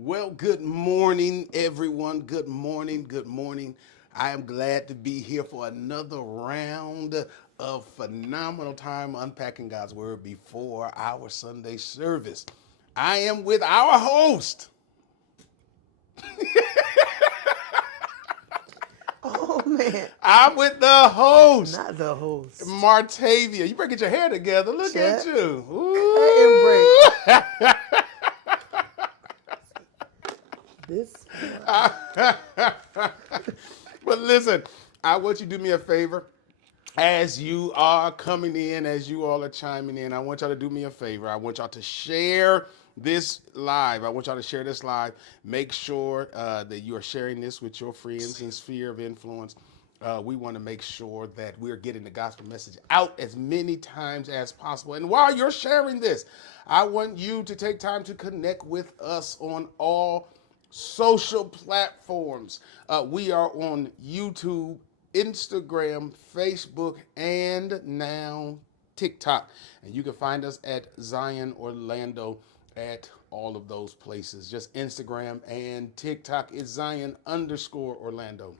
Well, good morning, everyone. Good morning. Good morning. I am glad to be here for another round of phenomenal time unpacking God's Word before our Sunday service. I am with our host. Oh man, I'm with the host, not the host. Martavia. You better get your hair together. Look at Check, you. cut and break. Ooh. This one. But listen, I want you to do me a favor. As you are coming in, as you all are chiming in, I want y'all to do me a favor. I want y'all to share this live. I want y'all to share this live. Make sure that you are sharing this with your friends in sphere of influence. We want to make sure that we're getting the gospel message out as many times as possible. And while you're sharing this, I want you to take time to connect with us on all social platforms. We are on YouTube, Instagram, Facebook, and now TikTok. And you can find us at Zion Orlando at all of those places. Just Instagram and TikTok is Zion_Orlando.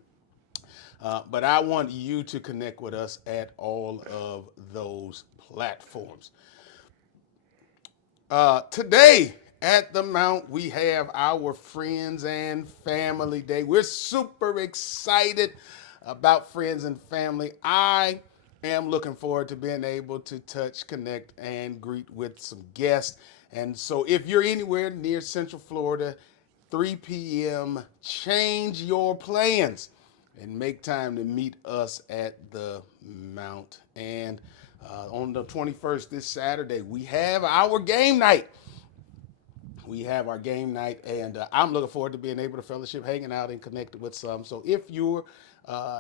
But I want you to connect with us at all of those platforms. Today at the Mount, we have our Friends and Family Day. We're super excited about Friends and Family. I am looking forward to being able to touch, connect, and greet with some guests. And so if you're anywhere near Central Florida, 3 p.m., change your plans and make time to meet us at the Mount. And on the 21st, this Saturday, we have our game night. We have our game night, and I'm looking forward to being able to fellowship, hanging out, and connecting with some. So if you're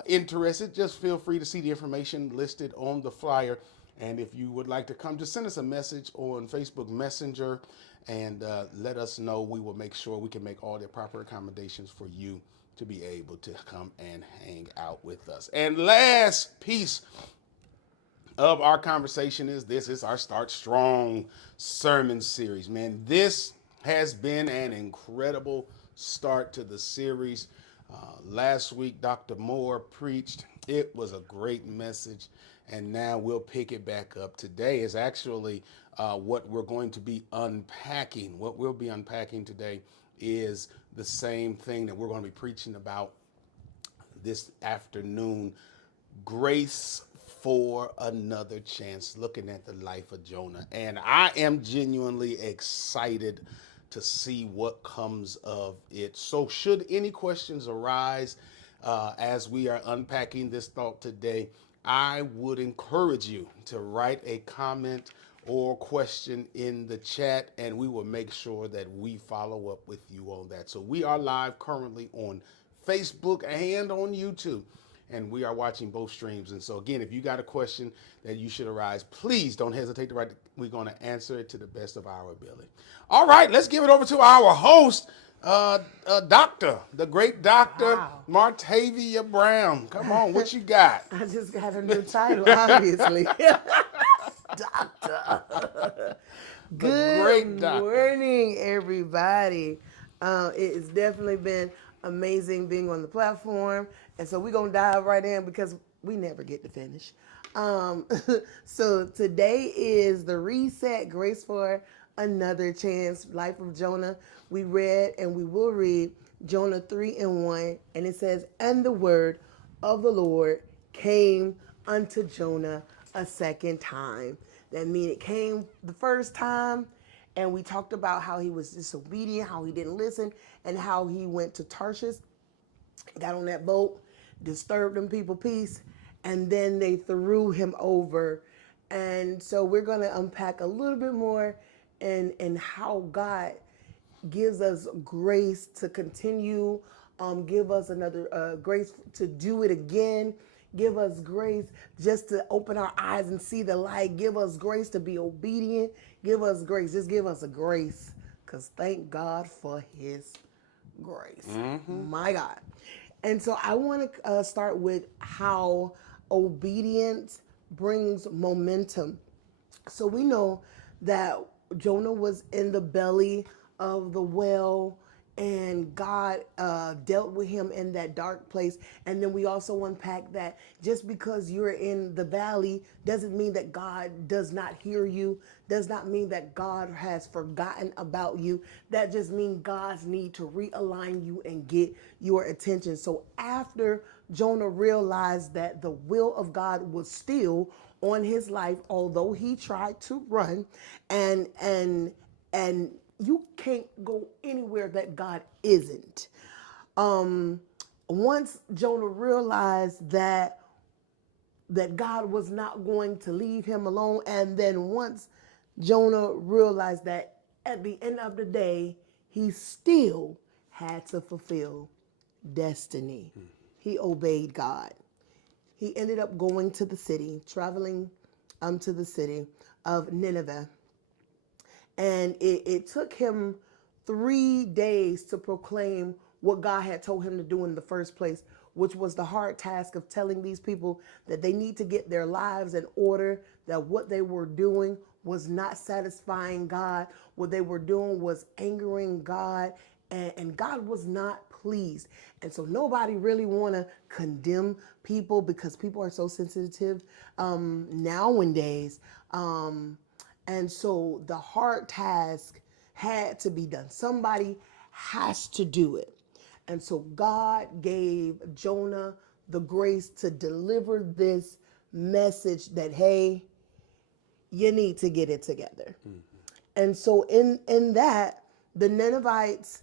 interested, just feel free to see the information listed on the flyer. And if you would like to come, just send us a message on Facebook Messenger and let us know. We will make sure we can make all the proper accommodations for you to be able to come and hang out with us. And last piece of our conversation is this is our Start Strong sermon series. Man, this has been an incredible start to the series. Last week, Dr. Moore preached. It was a great message, and now we'll pick it back up. Today is actually what we're going to be unpacking. What we'll be unpacking today is the same thing that we're going to be preaching about this afternoon: grace for another chance, looking at the life of Jonah. And I am genuinely excited to see what comes of it. So should any questions arise as we are unpacking this thought today, I would encourage you to write a comment or question in the chat, and we will make sure that we follow up with you on that. So we are live currently on Facebook and on YouTube, and we are watching both streams. And so again, if you got a question that you should arise, please don't hesitate to write. We're going to answer it to the best of our ability. All right, let's give it over to our host, Doctor, the great Doctor Wow. Martavia Brown. Come on, what you got? I just got a new title, obviously. Doctor. The Good great Doctor. morning, everybody. It has definitely been amazing being on the platform. And so we're going to dive right in because we never get to finish. Um, so today is the reset, grace for another chance, life of Jonah. We read and we will read Jonah 3:1, and it says, "And the word of the Lord came unto Jonah a second time." That means it came the first time, and we talked about how he was disobedient, how he didn't listen, and how he went to Tarshish, got on that boat, disturbed them people peace, and then they threw him over. And so we're going to unpack a little bit more and how God gives us grace to continue, give us another grace to do it again, give us grace just to open our eyes and see the light, give us grace to be obedient, give us grace, just give us a grace, because thank God for his grace. My God. And so I want to start with how obedience brings momentum. So we know that Jonah was in the belly of the whale, and God dealt with him in that dark place. And then we also unpack that just because you're in the valley doesn't mean that God does not hear you, does not mean that God has forgotten about you. That just means God's need to realign you and get your attention. So after Jonah realized that the will of God was still on his life, although he tried to run, and you can't go anywhere that God isn't. Um, Once Jonah realized that God was not going to leave him alone, and then once Jonah realized that at the end of the day, he still had to fulfill destiny. He obeyed God. He ended up going to the city, traveling to the city of Nineveh. And it took him 3 days to proclaim what God had told him to do in the first place, which was the hard task of telling these people that they need to get their lives in order, that what they were doing was not satisfying God. What they were doing was angering God, and God was not pleased. And so nobody really want to condemn people because people are so sensitive nowadays. And so the hard task had to be done. Somebody has to do it. And so God gave Jonah the grace to deliver this message that, hey, you need to get it together. And so in that, the Ninevites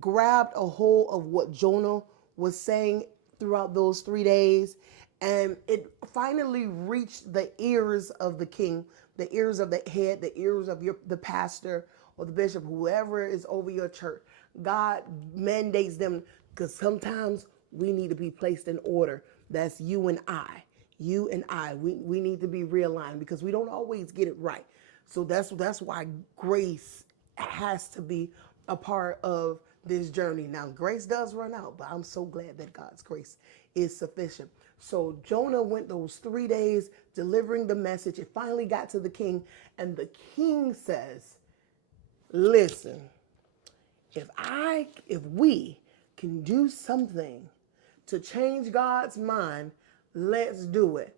grabbed a hold of what Jonah was saying throughout those 3 days, and it finally reached the ears of the king, the ears of the head, the ears of the pastor or the bishop, whoever is over your church. God mandates them because sometimes we need to be placed in order. That's you and I. You and I. We need to be realigned because we don't always get it right. So that's why grace has to be a part of this journey. Now, grace does run out, but I'm so glad that God's grace is sufficient. So Jonah went those 3 days delivering the message. It finally got to the king, and the king says, listen, if we can do something to change God's mind, let's do it.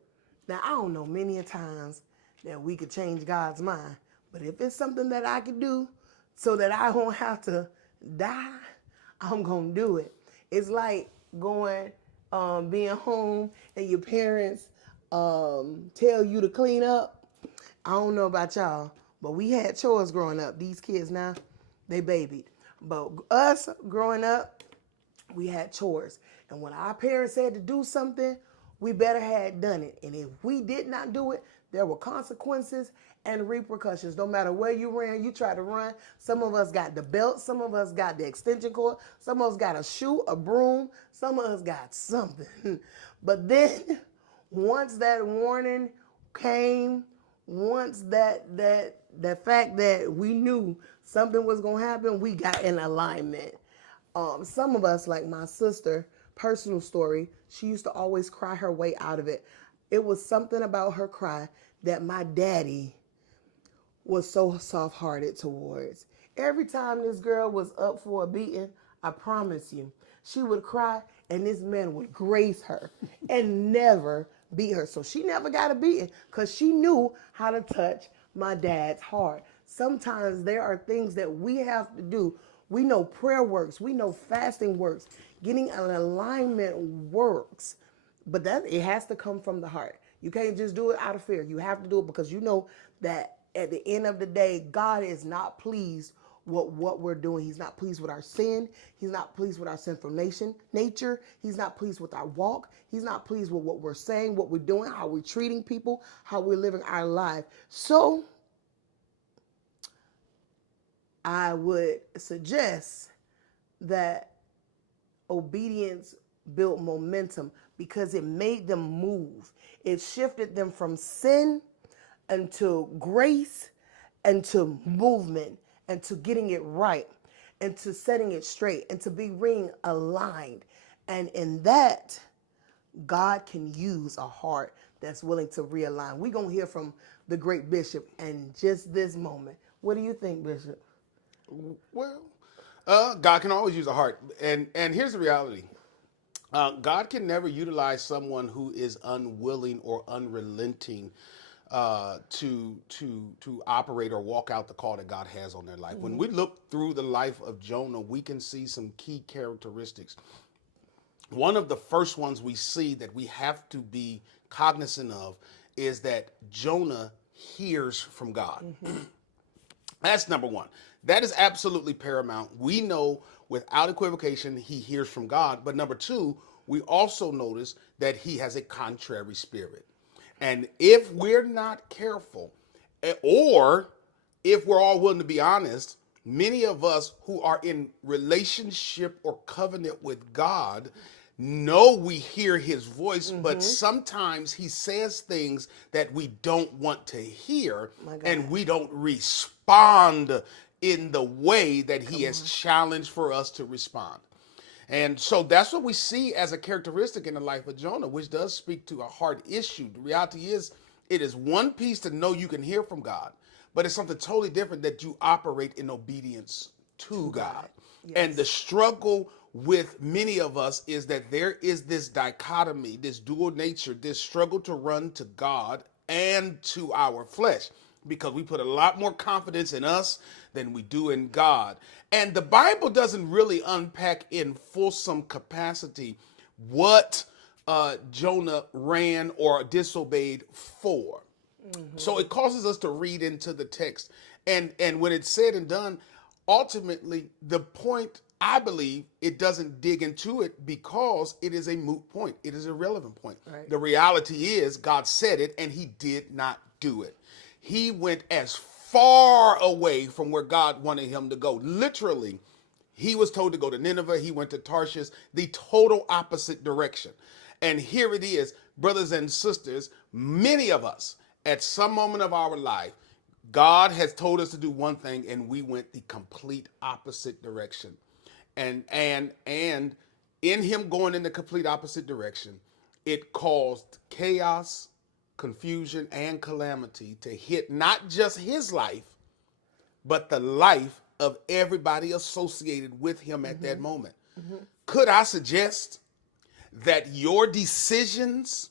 Now, I don't know many a times that we could change God's mind, but if it's something that I could do so that I won't have to die, I'm gonna do it. It's like going, being home and your parents tell you to clean up. I don't know about y'all, but we had chores growing up. These kids now, they babied. But us growing up, we had chores. And when our parents said to do something, we better had done it. And if we did not do it, there were consequences and repercussions. No matter where you ran, you tried to run. Some of us got the belt. Some of us got the extension cord. Some of us got a shoe, a broom. Some of us got something. But then once that warning came, once that fact that we knew something was going to happen, we got in alignment. Some of us, like my sister, personal story, she used to always cry her way out of it. It was something about her cry that my daddy was so soft-hearted towards. Every time this girl was up for a beating, I promise you, she would cry and this man would grace her and never beat her. So she never got a beating because she knew how to touch my dad's heart. Sometimes there are things that we have to do. We know prayer works. We know fasting works. Getting an alignment works. But that it has to come from the heart. You can't just do it out of fear. You have to do it because you know that at the end of the day, God is not pleased with what we're doing. He's not pleased with our sin. He's not pleased with our sinful nature. He's not pleased with our walk. He's not pleased with what we're saying, what we're doing, how we're treating people, how we're living our life. So I would suggest that obedience built momentum because it made them move. It shifted them from sin into grace, into movement, and to getting it right, and to setting it straight, and to being aligned. And in that, God can use a heart that's willing to realign. We're going to hear from the great Bishop in just this moment. What do you think, Bishop? Well, God can always use a heart, and here's the reality: God can never utilize someone who is unwilling or unrelenting to operate or walk out the call that God has on their life. When we look through the life of Jonah, we can see some key characteristics. One of the first ones we see that we have to be cognizant of is that Jonah hears from God. That's number one. That is absolutely paramount. We know without equivocation he hears from God. But number two, we also notice that he has a contrary spirit. And if we're not careful, or if we're all willing to be honest, many of us who are in relationship or covenant with God know we hear his voice, but sometimes he says things that we don't want to hear, and we don't respond in the way that he has challenged for us to respond. And so that's what we see as a characteristic in the life of Jonah, which does speak to a heart issue. The reality is, it is one piece to know you can hear from God, but it's something totally different that you operate in obedience to God. Yes. And the struggle with many of us is that there is this dichotomy, this dual nature, this struggle to run to God and to our flesh, because we put a lot more confidence in us than we do in God. And the Bible doesn't really unpack in fulsome capacity what Jonah ran or disobeyed for. So it causes us to read into the text. And when it's said and done, ultimately, the point, I believe, it doesn't dig into it because it is a moot point. It is a relevant point. Right. The reality is God said it and he did not do it. He went as far away from where God wanted him to go. Literally, he was told to go to Nineveh. He went to Tarshish, the total opposite direction. And here it is, brothers and sisters, many of us at some moment of our life, God has told us to do one thing and we went the complete opposite direction. And in him going in the complete opposite direction, it caused chaos, confusion, and calamity to hit not just his life, but the life of everybody associated with him at that moment. Could I suggest that your decisions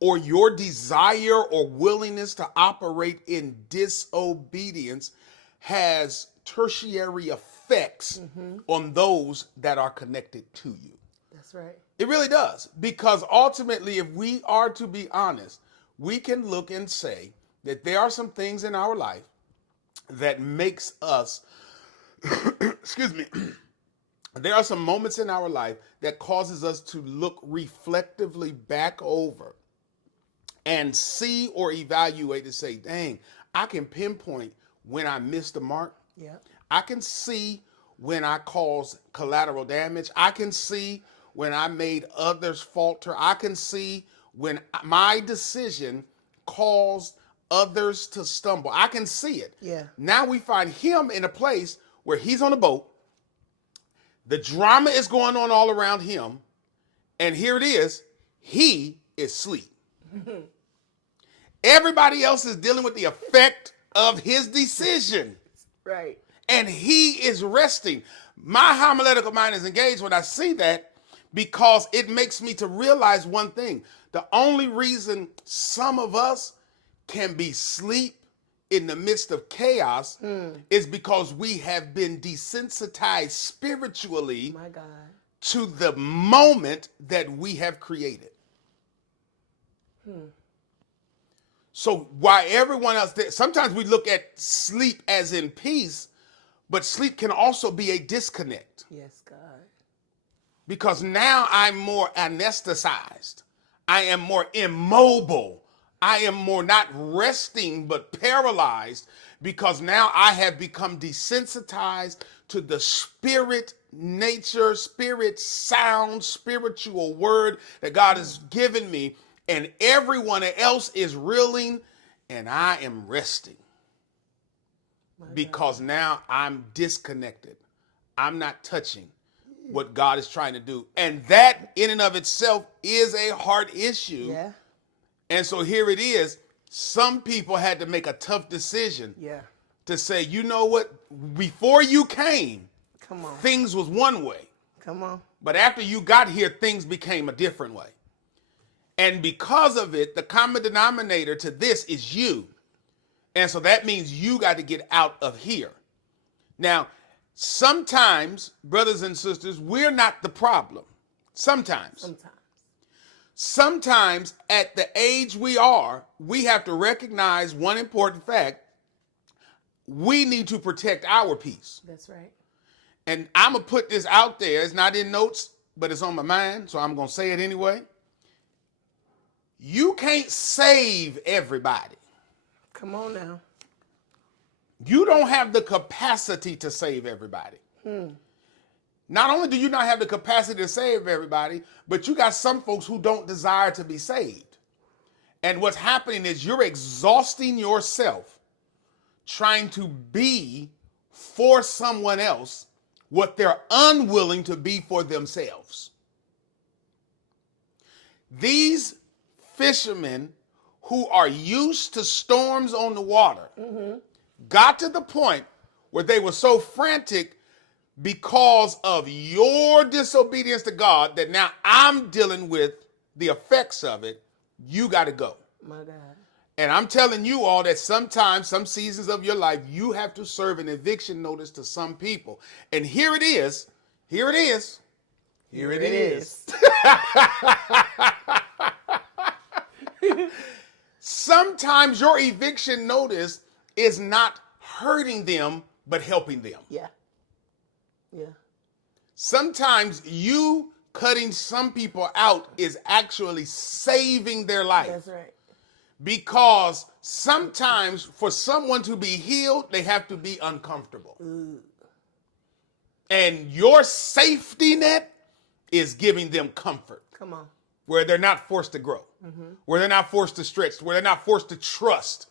or your desire or willingness to operate in disobedience has tertiary effects on those that are connected to you? That's right. It really does. Because ultimately, if we are to be honest, we can look and say that there are some things in our life that makes us, excuse me, there are some moments in our life that causes us to look reflectively back over and see or evaluate and say, dang, I can pinpoint when I missed the mark. Yeah. I can see when I caused collateral damage. I can see when I made others falter. I can see when my decision caused others to stumble. I can see it. Yeah. Now we find him in a place where he's on a boat. The drama is going on all around him. And here it is. He is asleep. Everybody else is dealing with the effect of his decision. Right. And he is resting. My homiletical mind is engaged when I see that, because it makes me to realize one thing. The only reason some of us can be asleep in the midst of chaos is because we have been desensitized spiritually, my God, to the moment that we have created. So while everyone else, sometimes we look at sleep as in peace, but sleep can also be a disconnect. Yes, God. Because now I'm more anesthetized. I am more immobile. I am more not resting, but paralyzed, because now I have become desensitized to the spirit nature, spirit sound, spiritual word that God has given me. And everyone else is reeling, and I am resting. Because now I'm disconnected. I'm not touching what God is trying to do. And that in and of itself is a hard issue. Yeah. And so here it is. Some people had to make a tough decision Yeah. to say, you know what? Before you came, Come on. Things was one way. Come on. But after you got here, things became a different way. And because of it, the common denominator to this is you. And so that means you got to get out of here. Now, sometimes, brothers and sisters, we're not the problem. Sometimes. Sometimes at the age we are, we have to recognize one important fact. We need to protect our peace. That's right. And I'm going to put this out there. It's not in notes, but it's on my mind, so I'm going to say it anyway. You can't save everybody. Come on now. You don't have the capacity to save everybody. Not only do you not have the capacity to save everybody, but you got some folks who don't desire to be saved. And what's happening is you're exhausting yourself trying to be for someone else what they're unwilling to be for themselves. These fishermen who are used to storms on the water got to the point where they were so frantic because of your disobedience to God that now I'm dealing with the effects of it. You got to go. My God. And I'm telling you all that sometimes, some seasons of your life, you have to serve an eviction notice to some people. And here it is. Here it is. Here it is. Sometimes your eviction notice is not hurting them, but helping them. Yeah. Yeah. Sometimes you cutting some people out is actually saving their life. That's right. Because sometimes for someone to be healed, they have to be uncomfortable. And your safety net is giving them comfort. Come on. Where they're not forced to grow, where they're not forced to stretch, where they're not forced to trust,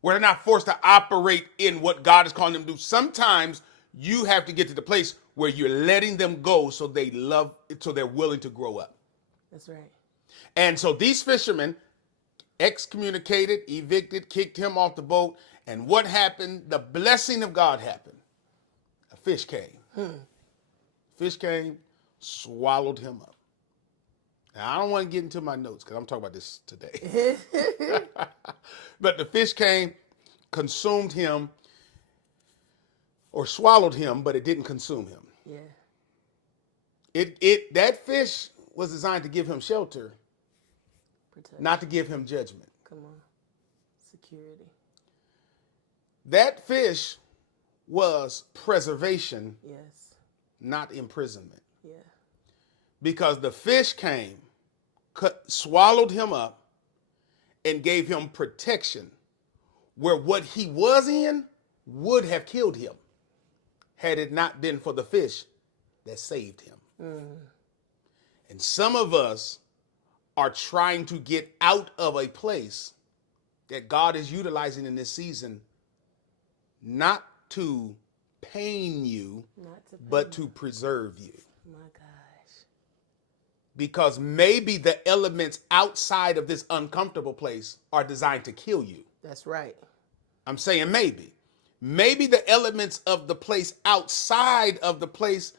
where they're not forced to operate in what God is calling them to do. Sometimes you have to get to the place where you're letting them go so they're willing to grow up. That's right. And so these fishermen excommunicated, evicted, kicked him off the boat. And what happened? The blessing of God happened. A fish came. Fish came, swallowed him up. Now, I don't want to get into my notes because I'm talking about this today. But the fish came, consumed him, or swallowed him, but it didn't consume him. Yeah. That fish was designed to give him shelter, Protection. not to give him judgment. Come on. Security. That fish was preservation, Yes. not imprisonment. Yeah. Because the fish came, swallowed him up, and gave him protection where what he was in would have killed him had it not been for the fish that saved him. And some of us are trying to get out of a place that God is utilizing in this season, not to pain you, but to preserve you. My gosh. Because maybe the elements outside of this uncomfortable place are designed to kill you. That's right. I'm saying maybe. Maybe the elements of the place outside of the place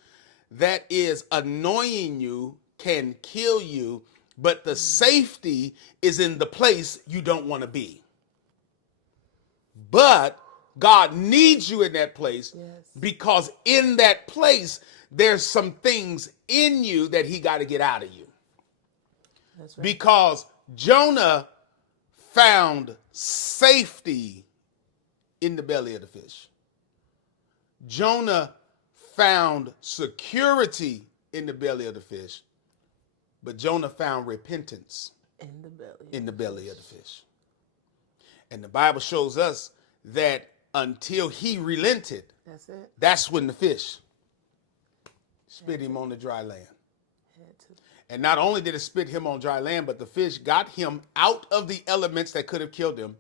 that is annoying you can kill you, but the safety is in the place you don't want to be. But God needs you in that place because in that place, there's some things in you that he got to get out of you. That's right. Because Jonah found safety in the belly of the fish. Jonah found security in the belly of the fish, but Jonah found repentance in the belly of the fish. And the Bible shows us that until he relented, that's when the fish spit him on the dry land. And not only did it spit him on dry land, but the fish got him out of the elements that could have killed him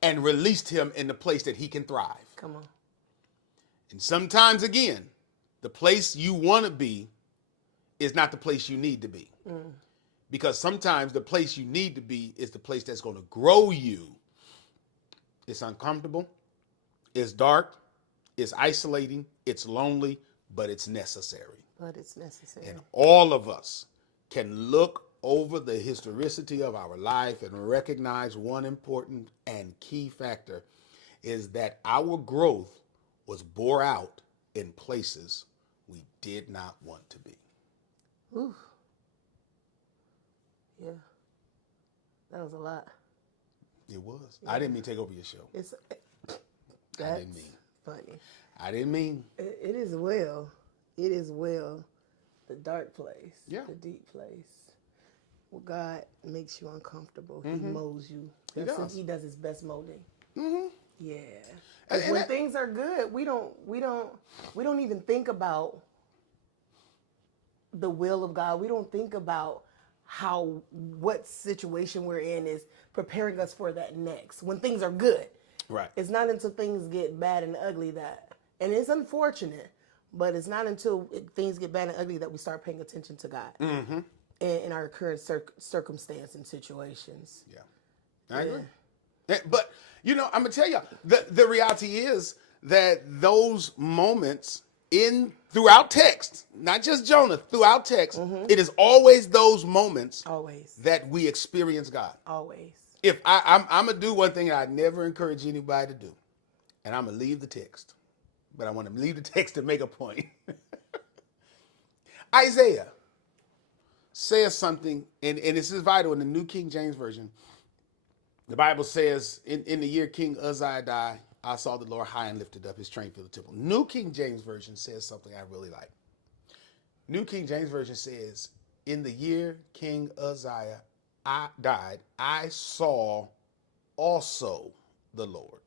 and released him in the place that he can thrive. Come on. And sometimes, again, the place you want to be is not the place you need to be. Because sometimes the place you need to be is the place that's going to grow you. It's uncomfortable. It's dark. It's isolating. It's lonely. but it's necessary. But it's necessary. And all of us can look over the historicity of our life and recognize one important and key factor is that our growth was bore out in places we did not want to be. Ooh. Yeah. That was a lot. It was. Yeah. I didn't mean to take over your show. That's I didn't mean. Funny. I didn't mean. It is well. It is well. The dark place. Yeah. The deep place. Well, God makes you uncomfortable. Mm-hmm. He molds you. He does his best molding. Mm-hmm. Yeah. And when things are good, we don't even think about the will of God. We don't think about what situation we're in is preparing us for that next. When things are good. Right. It's not until things get bad and ugly and it's unfortunate, but it's not until things get bad and ugly that we start paying attention to God in our current circumstance and situations. Yeah, I agree. But, I'm going to tell you, the reality is that those moments throughout text, not just Jonah, throughout text, it is always those moments that we experience God. Always. If I'm going to do one thing I never encourage anybody to do, and I'm going to leave the text, but I want to leave the text to make a point. Isaiah says something, and this is vital in the New King James Version. The Bible says, in the year King Uzziah died, I saw the Lord high and lifted up, his train filled the temple. New King James Version says something I really like. New King James Version says, in the year King Uzziah died, I saw also the Lord.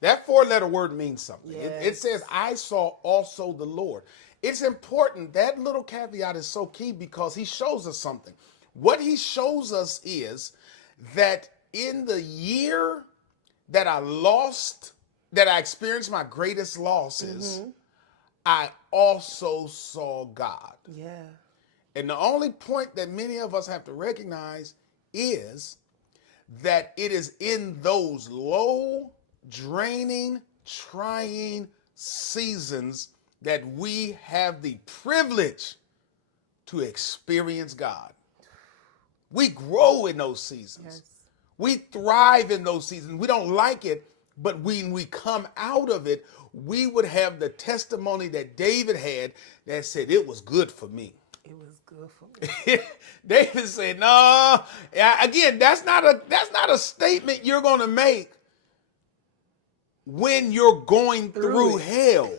That four-letter word means something. Yes. It says, I saw also the Lord. It's important. That little caveat is so key because he shows us something. What he shows us is that in the year that I experienced my greatest losses, I also saw God. Yeah. And the only point that many of us have to recognize is that it is in those low, draining, trying seasons that we have the privilege to experience God. We grow in those seasons. Yes. We thrive in those seasons. We don't like it, but when we come out of it, we would have the testimony that David had that said, it was good for me. It was good for me. David said, no, again, that's not a statement you're going to make when you're going through hell.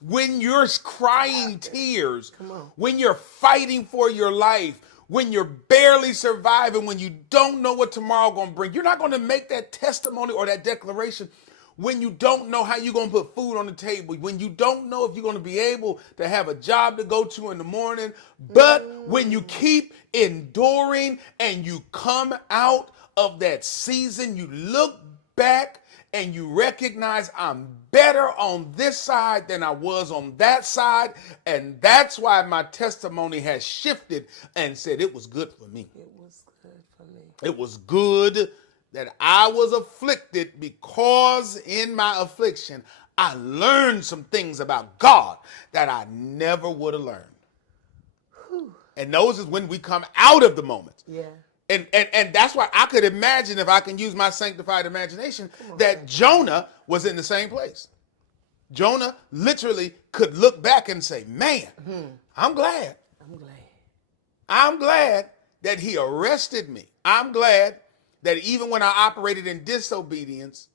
When you're crying tears, when you're fighting for your life, when you're barely surviving, when you don't know what tomorrow going to bring. You're not going to make that testimony or that declaration when you don't know how you're going to put food on the table, when you don't know if you're going to be able to have a job to go to in the morning. But when you keep enduring and you come out of that season, you look back and you recognize I'm better on this side than I was on that side. And that's why my testimony has shifted and said it was good for me. It was good for me. It was good that I was afflicted because in my affliction, I learned some things about God that I never would have learned. Whew. And those is when we come out of the moment. Yeah. And that's why I could imagine, if I can use my sanctified imagination, that Jonah was in the same place. Jonah literally could look back and say, man, I'm glad. I'm glad that he arrested me. I'm glad that even when I operated in disobedience,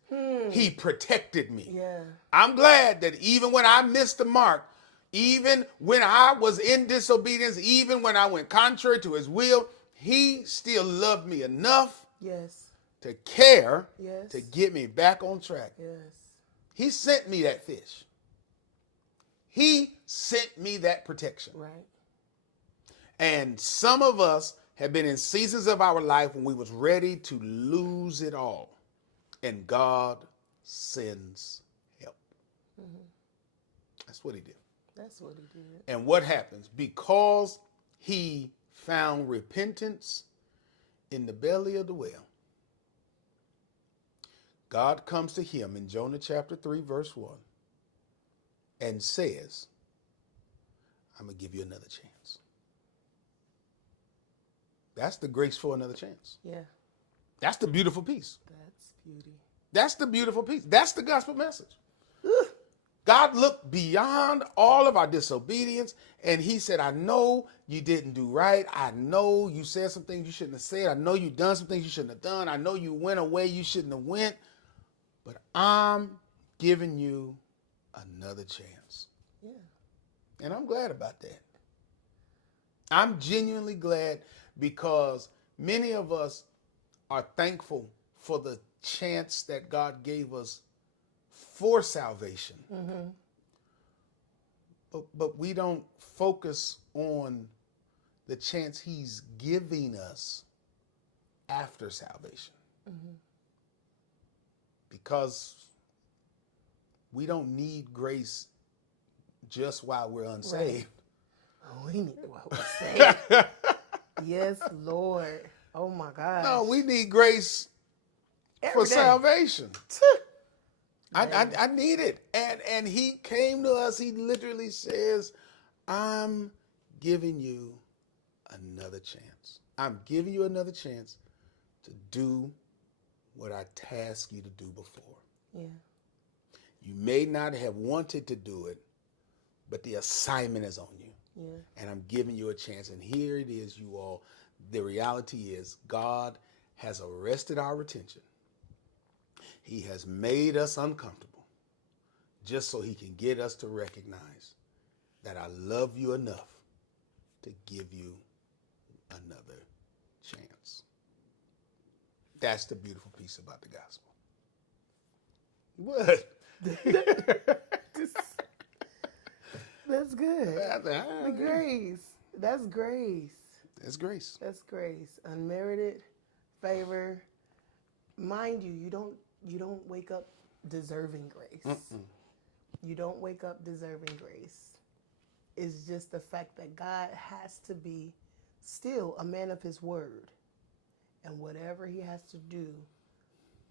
he protected me. Yeah. I'm glad that even when I missed the mark, even when I was in disobedience, even when I went contrary to his will, he still loved me enough to care to get me back on track. Yes. He sent me that fish. He sent me that protection. Right. And some of us have been in seasons of our life when we was ready to lose it all. And God sends help. That's what he did. That's what he did. And what happens? Because he found repentance in the belly of the whale, God comes to him in Jonah chapter 3, verse 1, and says, I'm going to give you another chance. That's the grace for another chance. Yeah. That's the beautiful piece. That's beauty. That's the beautiful piece. That's the gospel message. God looked beyond all of our disobedience, and he said, I know you didn't do right. I know you said some things you shouldn't have said. I know you done some things you shouldn't have done. I know you went away you shouldn't have went. But I'm giving you another chance. Yeah. And I'm glad about that. I'm genuinely glad because many of us are thankful for the chance that God gave us for salvation. Mm-hmm. But we don't focus on the chance he's giving us after salvation. Mm-hmm. Because we don't need grace just while we're unsaved. Right. We need what we're saying. Yes, Lord. Oh my God. No, we need grace Every for day. salvation. I need it. And he came to us, he literally says, I'm giving you another chance. I'm giving you another chance to do what I tasked you to do before. Yeah. You may not have wanted to do it, but the assignment is on you. Yeah. And I'm giving you a chance. And here it is, you all. The reality is God has arrested our attention. He has made us uncomfortable just so he can get us to recognize that I love you enough to give you another chance. That's the beautiful piece about the gospel. What? That's good. The The grace. That's grace. That's grace. That's grace. Unmerited favor. Mind you, you don't wake up deserving grace. You don't wake up deserving grace. It's just the fact that God has to be still a man of his word. And whatever he has to do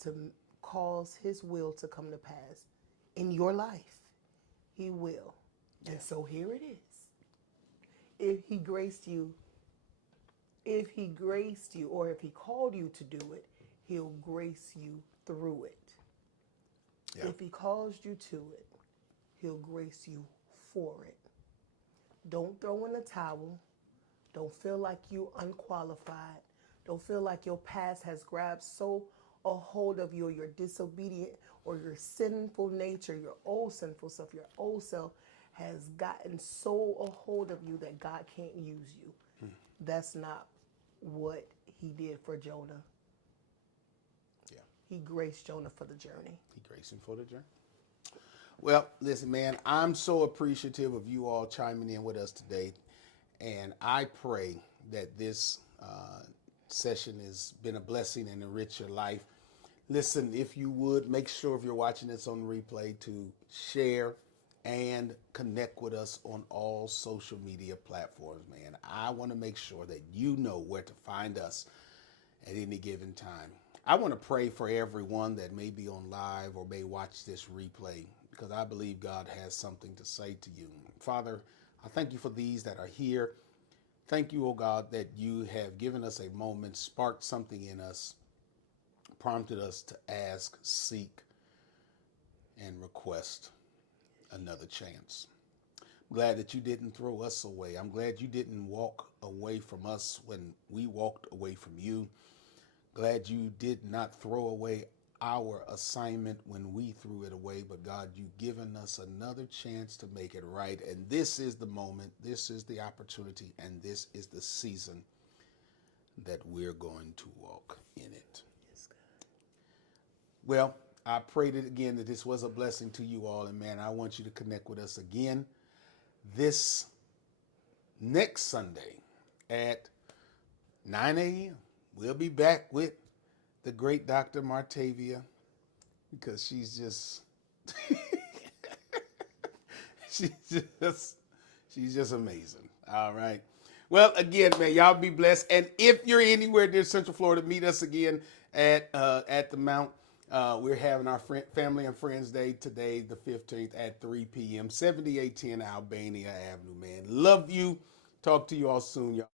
to cause his will to come to pass in your life, he will. Yeah. And so here it is. If he graced you, or if he called you to do it, he'll grace you through it. Yeah. If he calls you to it, he'll grace you for it. Don't throw in the towel. Don't feel like you unqualified. Don't feel like your past has grabbed so a hold of you, or your disobedient or your sinful nature, your old sinful self, your old self has gotten so a hold of you that God can't use you. That's not what he did for Jonah. Yeah. He graced Jonah for the journey. He graced him for the journey. Well, listen, man, I'm so appreciative of you all chiming in with us today. And I pray that this session has been a blessing and enrich your life. Listen, if you would, make sure if you're watching this on replay to share and connect with us on all social media platforms, man. I want to make sure that you know where to find us at any given time. I want to pray for everyone that may be on live or may watch this replay, because I believe God has something to say to you. Father, I thank you for these that are here. Thank you, oh God, that you have given us a moment, sparked something in us, prompted us to ask, seek, and request another chance. I'm glad that you didn't throw us away. I'm glad you didn't walk away from us when we walked away from you. Glad you did not throw away our assignment when we threw it away, but God, you've given us another chance to make it right. And this is the moment, this is the opportunity, and this is the season that we're going to walk in it. Yes, God. Well, I prayed it again that this was a blessing to you all. And man, I want you to connect with us again this next Sunday at 9 a.m. We'll be back with the great Dr. Martavia, because she's just, she's just amazing. All right. Well, again, man, y'all be blessed. And if you're anywhere near Central Florida, meet us again at the Mount. We're having our Family and Friends Day today, the 15th at 3 p.m., 7810 Albania Avenue, man. Love you. Talk to you all soon, y'all.